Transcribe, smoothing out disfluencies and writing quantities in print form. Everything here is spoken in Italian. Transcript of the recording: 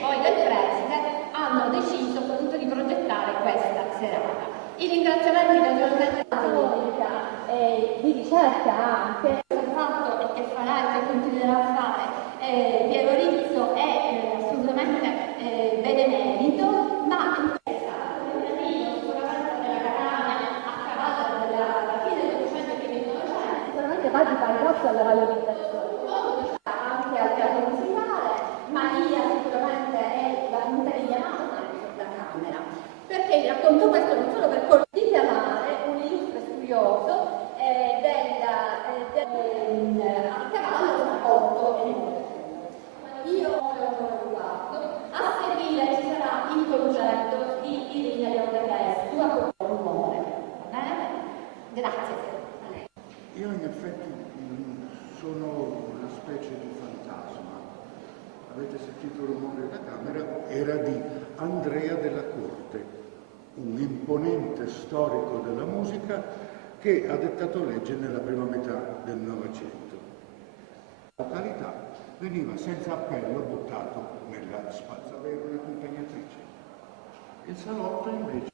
poi del preside hanno deciso appunto di progettare questa serata. I ringraziamenti naturalmente di ricerca anche il fatto e che farà e che continuerà a fare Piero Rizzo è assolutamente benemerito, ma in questa sicuramente della Catania a cavallo della fine dell'Ottocento e primi del Novecento sicuramente va di pari passo alla valorizzazione anche al teatro musicale. Maria sicuramente è la punta di diamante della Camera, perché vi racconto questo non solo per colpo di chiamare un illustre studioso a cavallo tra 8 e 9. Io a seguire ci sarà il concerto di Irina Leonardescu a rumore. Va bene? Grazie a lei. Io in effetti sono una specie di fantasma. Avete sentito il rumore della Camera? Era di Andrea della Corte, un imponente storico della musica che ha dettato legge nella prima metà del Novecento. La vocalità veniva senza appello buttato nella spazzatura, una accompagnatrice. Il salotto invece